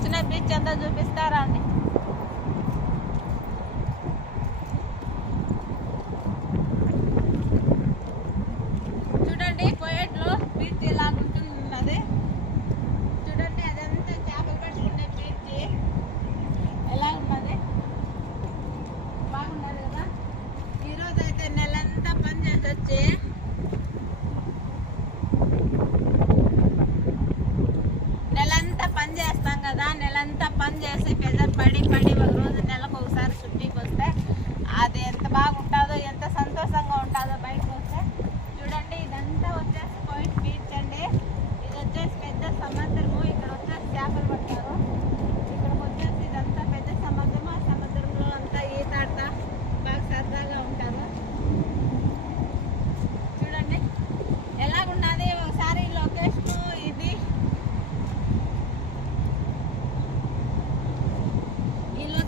వచ్చిన బీచ్ అంతా చూపిస్తారా అండి? जैसे पैदल बड़े बड़े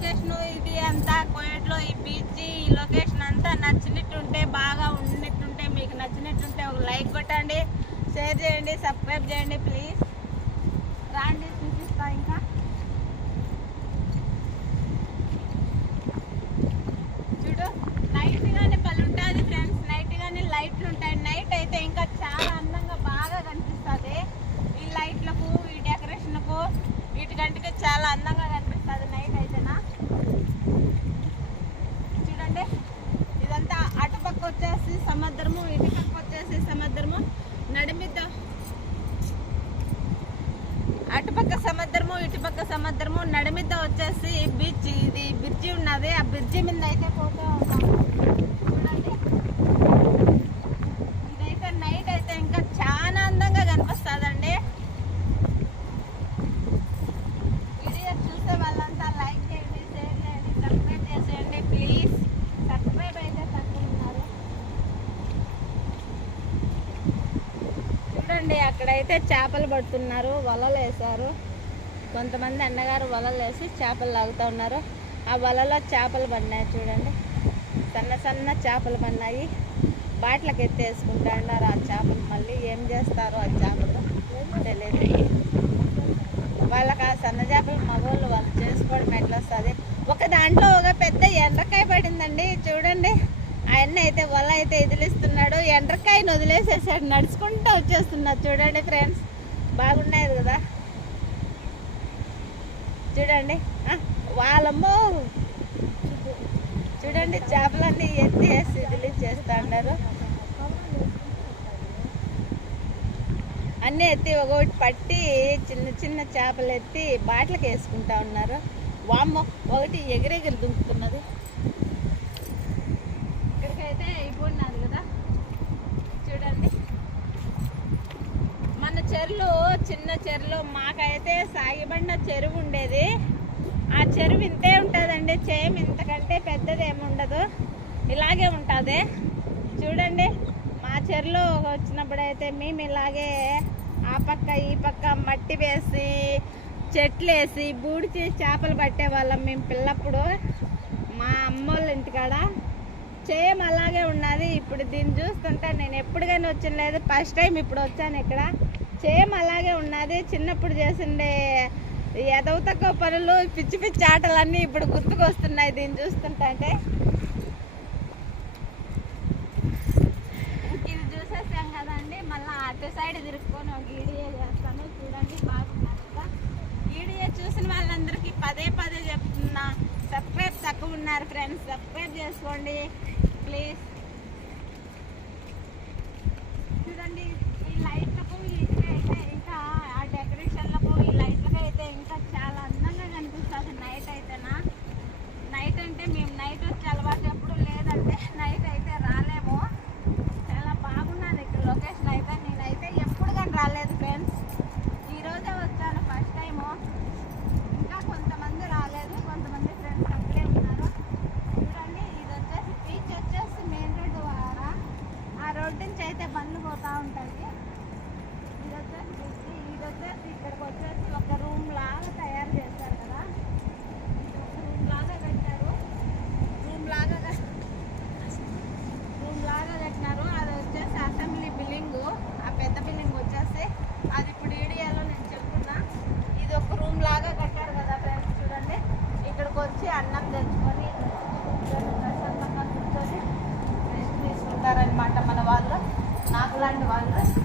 లొకేషన్ ఇది అంతా కోయట్లో ఈ బీచ్ ఈ లొకేషన్ అంతా నచ్చినట్టుంటే బాగా ఉన్నట్టుంటే మీకు నచ్చినట్టుంటే ఒక లైక్ కొట్టండి షేర్ చేయండి సబ్స్క్రైబ్ చేయండి ప్లీజ్ అటుపక్క సముద్రము ఇటుపక్క సముద్రము నడిమిద్ద వచ్చేసి బీచ్ ఇది బ్రిడ్జి ఉన్నది. ఆ బ్రిడ్జి మీద అయితే పోతూ ఉన్నాము చూడండి ఇదైతే నైట్ అయితే ఇంకా చాలా అందంగా కనిపిస్తుందండి వీడియో చూసే వాళ్ళంతా లైక్ చేయండి షేర్ చేయండి సబ్స్క్రైబ్ చేసేయండి ప్లీజ్ సబ్స్క్రైబ్ అయితే తక్కువ ఉన్నారు చూడండి అక్కడైతే చేపలు పడుతున్నారు వలలు వేశారు. కొంతమంది అన్నగారు వలలు వేసి చేపలు లాగుతూ ఉన్నారు. ఆ వలలో చేపలు పడినాయి చూడండి. సన్న సన్న చేపలు పడినాయి. బాట్లకు ఎత్తేసుకుంటా ఉన్నారు ఆ చేపలు. మళ్ళీ ఏం చేస్తారో ఆ చేపలు తెలియదు వాళ్ళకి ఆ సన్న చేపలు మగవాళ్ళు వాళ్ళు చేసుకోవడం ఎట్లా వస్తుంది? ఒక దాంట్లో ఒక పెద్ద ఎండ్రకాయ పడిందండి. చూడండి. ఆయన అయితే వల అయితే వదిలేస్తున్నాడు ఎండ్రకాయను వదిలేసేసాడు నడుచుకుంటూ వచ్చేస్తున్నాడు. చూడండి ఫ్రెండ్స్ బాగున్నాయి కదా? చూడండి. ఆ, వాళ్ళమ్మో చూడండి చేపలన్నీ ఎత్తి వేసి వదిలించేస్తా ఉన్నారు అన్నీ ఎత్తి ఒకటి పట్టి చిన్న చిన్న చేపలు ఎత్తి బాటిల్కి వేసుకుంటా ఉన్నారు. వామ్మో ఒకటి ఎగిరెగిరి దుంకుతున్నది ఇక్కడికైతే అయిపోయినది కదా చూడండి మన చెరువులు చిన్న చెరువులు మాకైతే సాగిబండ చెరువు ఉండేది. ఆ చెరువు ఇంతే ఉంటుందండి. చేయం ఇంతకంటే పెద్దది ఏమి ఉండదు. ఇలాగే ఉంటుంది. చూడండి మా చెరువులో వచ్చినప్పుడైతే మేము ఇలాగే ఆ పక్క ఈ పక్క మట్టి వేసి చెట్లు వేసి బూడిచి చేపలు పట్టేవాళ్ళం మేము పిల్లప్పుడు. మా అమ్మోళ్ళ ఇంటికాడ చేయం అలాగే ఉన్నది. ఇప్పుడు దీన్ని చూస్తుంటే నేను ఎప్పుడు కానీ వచ్చిన లేదు ఫస్ట్ టైం ఇప్పుడు వచ్చాను ఇక్కడ. సేమ్ అలాగే ఉన్నది. చిన్నప్పుడు చేసిండే ఎదవ తక్కువ పనులు పిచ్చి పిచ్చి ఆటలన్నీ ఇప్పుడు గుర్తుకొస్తున్నాయి దీన్ని చూస్తుంటే ఇది చూసేసాం కదండి. మళ్ళీ అటు సైడ్ తిరుక్కొని ఒక ఈడియో చేస్తాను. చూడండి బాగున్నారు కదా చూసిన వాళ్ళందరికీ పదే పదే చెప్తున్నా. సబ్స్క్రైబ్ తక్కువ ఉన్నారు ఫ్రెండ్స్. సబ్స్క్రైబ్ చేసుకోండి. ప్లీజ్. చూడండి ఉంటారనమాట మన వాళ్ళు